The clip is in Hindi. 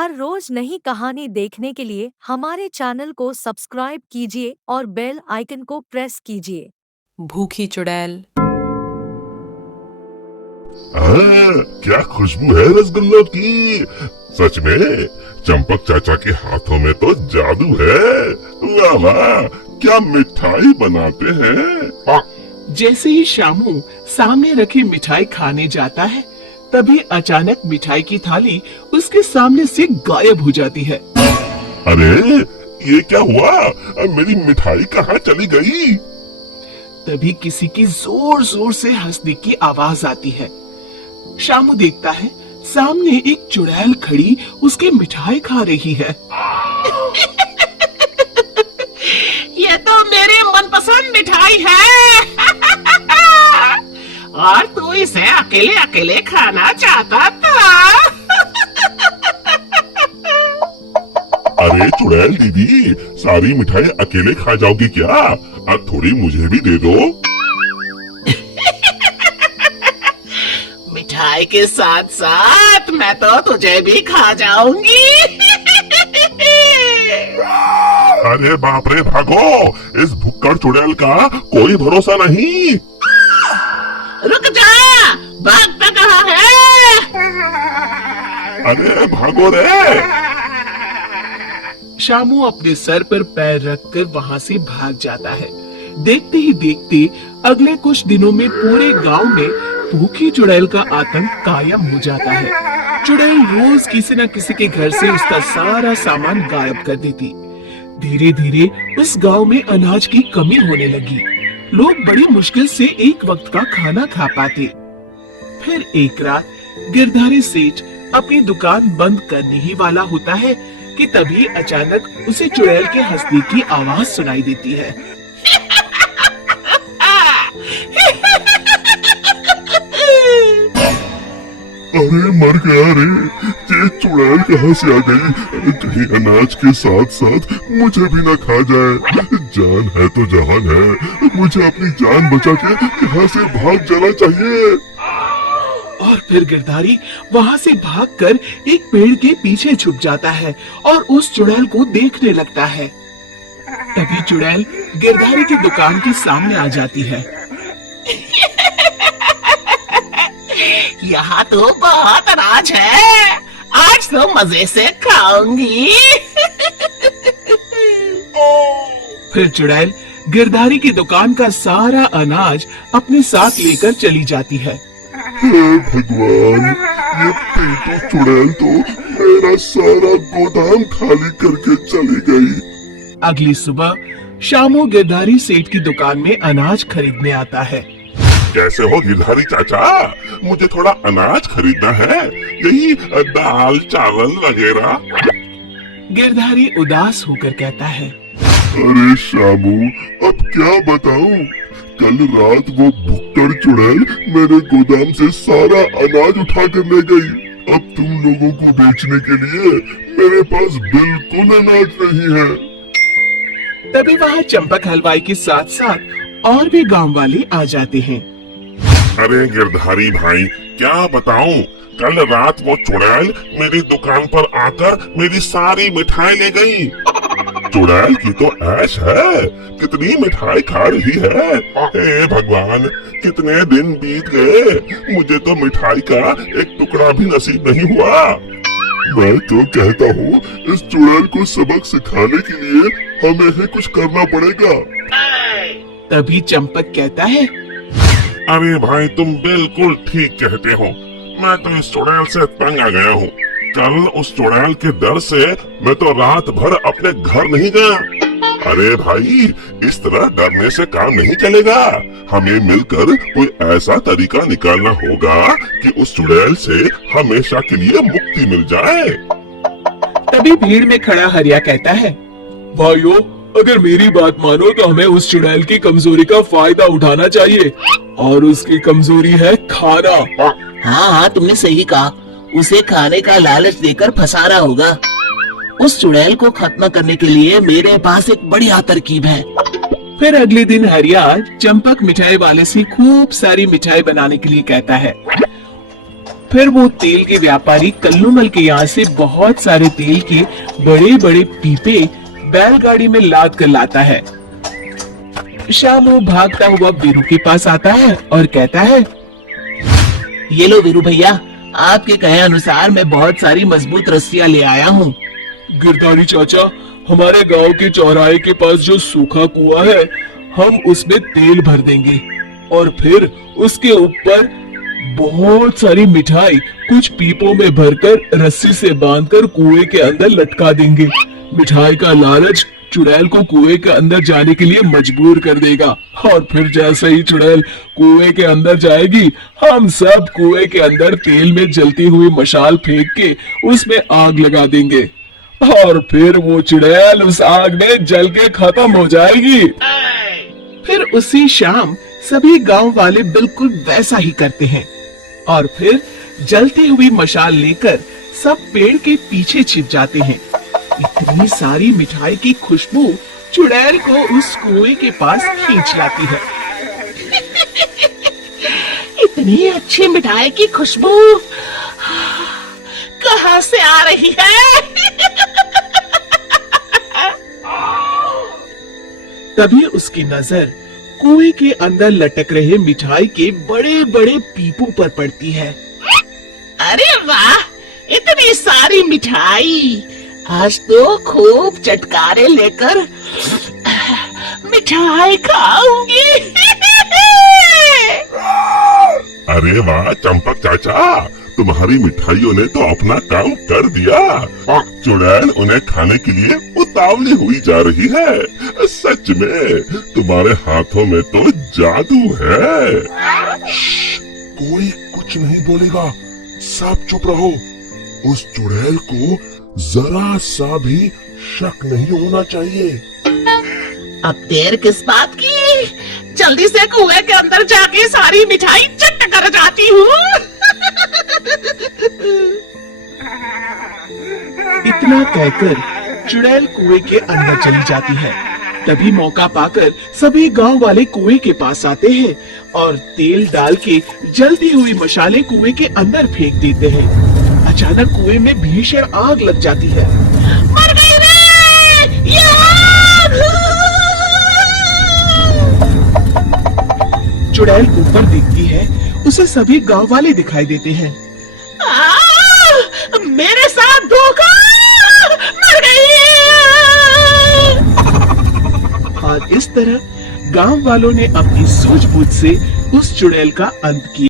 हर रोज नई कहानी देखने के लिए हमारे चैनल को सब्सक्राइब कीजिए और बेल आइकन को प्रेस कीजिए। भूखी चुड़ैल। क्या खुशबू है रसगुल्लों की। सच में चंपक चाचा के हाथों में तो जादू है। वाह वाह, क्या मिठाई बनाते हैं। जैसे ही शामू सामने रखी मिठाई खाने जाता है, तभी अचानक मिठाई की थाली उसके सामने से गायब हो जाती है। अरे ये क्या हुआ, मेरी मिठाई कहाँ चली गई। तभी किसी की जोर जोर से हंसने की आवाज आती है। शामू देखता है सामने एक चुड़ैल खड़ी उसकी मिठाई खा रही है। ये तो मेरी मनपसंद मिठाई है। और तू इसे अकेले अकेले खाना चाहता था। अरे चुड़ैल दीदी, सारी मिठाई अकेले खा जाओगी क्या। अब थोड़ी मुझे भी दे दो। मिठाई के साथ साथ मैं तो तुझे भी खा जाऊंगी। अरे बाप रे, भागो, इस भुक्कड़ चुड़ैल का कोई भरोसा नहीं। रुक जा, भागता कहाँ है। अरे भागो रे। शामू अपने सर पर पैर रखकर वहाँ से भाग जाता है। देखते ही देखते अगले कुछ दिनों में पूरे गांव में भूखी चुड़ैल का आतंक कायम हो जाता है। चुड़ैल रोज किसी न किसी के घर से उसका सारा सामान गायब कर देती। धीरे धीरे उस गांव में अनाज की कमी होने लगी। लोग बड़ी मुश्किल से एक वक्त का खाना खा पाते। फिर एक रात गिरधारी सेठ अपनी दुकान बंद करने ही वाला होता है कि तभी अचानक उसे चुड़ैल के हंसने की आवाज सुनाई देती है। अरे मर गया रे, ये चुड़ैल कहाँ से आ गई। कहीं अनाज के साथ साथ मुझे भी ना खा जाए। जान है तो जहान है, मुझे अपनी जान बचा के यहाँ से भाग जाना चाहिए। और फिर गिरधारी वहाँ से भागकर एक पेड़ के पीछे छुप जाता है और उस चुड़ैल को देखने लगता है। तभी चुड़ैल गिरधारी की दुकान के सामने आ जाती है। यहाँ तो बहुत अनाज है, आज तो मजे से खाऊंगी। फिर चुड़ैल गिरधारी की दुकान का सारा अनाज अपने साथ लेकर चली जाती है। हे भगवान, ये पेटू चुड़ैल तो मेरा सारा गोदाम खाली करके चली गई। अगली सुबह शामू गिरधारी सेठ की दुकान में अनाज खरीदने आता है। कैसे हो गिरधारी चाचा, मुझे थोड़ा अनाज खरीदना है, यही दाल चावल वगैरह। गिरधारी उदास होकर कहता है, अरे शामू, अब क्या बताऊं, कल रात वो भुक्कड़ चुड़ैल मेरे गोदाम से सारा अनाज उठा कर ले गई। अब तुम लोगों को बेचने के लिए मेरे पास बिल्कुल अनाज नहीं है। तभी वहाँ चंपक हलवाई के साथ साथ और भी गांव वाले आ जाते हैं। अरे गिरधारी भाई, क्या बताऊं, कल रात वो चुड़ैल मेरी दुकान पर आकर मेरी सारी मिठाई ले गई। चुड़ैल की तो ऐश है, कितनी मिठाई खा रही है। हे भगवान, कितने दिन बीत गए, मुझे तो मिठाई का एक टुकड़ा भी नसीब नहीं हुआ। मैं तो कहता हूँ, इस चुड़ैल को सबक सिखाने के लिए हमें ही कुछ करना पड़ेगा। तभी चंपक कहता है, अरे भाई, तुम बिल्कुल ठीक कहते हो। मैं तो इस चुड़ैल से तंग आ गया हूँ। कल उस चुड़ैल के डर से मैं तो रात भर अपने घर नहीं गया। अरे भाई, इस तरह डरने से काम नहीं चलेगा। हमें मिलकर कोई ऐसा तरीका निकालना होगा कि उस चुड़ैल से हमेशा के लिए मुक्ति मिल जाए। तभी भीड़ में खड़ा हरिया कहता है, भाइयों, अगर मेरी बात मानो तो हमें उस चुड़ैल की कमजोरी का फायदा उठाना चाहिए, और उसकी कमजोरी है खाना। हाँ हाँ, तुमने सही कहा, उसे खाने का लालच देकर फंसाना होगा। उस चुड़ैल को खत्म करने के लिए मेरे पास एक बढ़िया तरकीब है। फिर अगले दिन हरिया चंपक मिठाई वाले से खूब सारी मिठाई बनाने के लिए कहता है। फिर वो तेल के व्यापारी कल्लूमल के यहाँ से बहुत सारे तेल के बड़े बड़े पीपे बैलगाड़ी में लाद कर लाता है। शाम वो भागता हुआ वीरू के पास आता है और कहता है, ये लो वीरू भैया, आपके कहे अनुसार मैं बहुत सारी मजबूत रस्सियां ले आया हूँ। गिरधारी चाचा, हमारे गांव के चौराहे के पास जो सूखा कुआं है, हम उसमें तेल भर देंगे और फिर उसके ऊपर बहुत सारी मिठाई कुछ पीपों में भरकर रस्सी से बांधकर कुएं के अंदर लटका देंगे। मिठाई का लालच चुड़ैल को कुएं के अंदर जाने के लिए मजबूर कर देगा और फिर जैसे ही चुड़ैल कुएं के अंदर जाएगी, हम सब कुएं के अंदर तेल में जलती हुई मशाल फेंक के उसमें आग लगा देंगे और फिर वो चुड़ैल उस आग में जल के खत्म हो जाएगी। फिर उसी शाम सभी गांव वाले बिल्कुल वैसा ही करते हैं और फिर जलती हुई मशाल लेकर सब पेड़ के पीछे छिप जाते हैं। इतनी सारी मिठाई की खुशबू चुड़ैल को उस कुएं के पास खींच लाती है। इतनी अच्छी मिठाई की खुशबू कहाँ से आ रही है? तभी उसकी नजर कुएं के अंदर लटक रहे मिठाई के बड़े बड़े पीपू पर पड़ती है। अरे वाह, इतनी सारी मिठाई! आज तो खूब चटकारे लेकर मिठाई खाऊंगी। अरे वाह चंपक चाचा, तुम्हारी मिठाइयों ने तो अपना काम कर दिया और चुड़ैल उन्हें खाने के लिए उतावली हुई जा रही है। सच में तुम्हारे हाथों में तो जादू है। कोई कुछ नहीं बोलेगा, सब चुप रहो। उस चुड़ैल को जरा सा भी शक नहीं होना चाहिए। अब देर किस बात की? जल्दी से कुएं के अंदर जाके सारी मिठाई चट कर जाती हूँ। इतना कहकर चुड़ैल कुएं के अंदर चली जाती है। तभी मौका पाकर सभी गांव वाले कुएं के पास आते हैं और तेल डाल के जलती हुई मशालें कुएं के अंदर फेंक देते हैं। अचानक कुएं में भीषण आग लग जाती है। मर गई रे! ये आग! चुड़ैल ऊपर देखती है, उसे सभी गांव वाले दिखाई देते हैं। मेरे साथ धोखा! मर गई! और इस तरह गांव वालों ने अपनी सूझबूझ से उस चुड़ैल का अंत किया।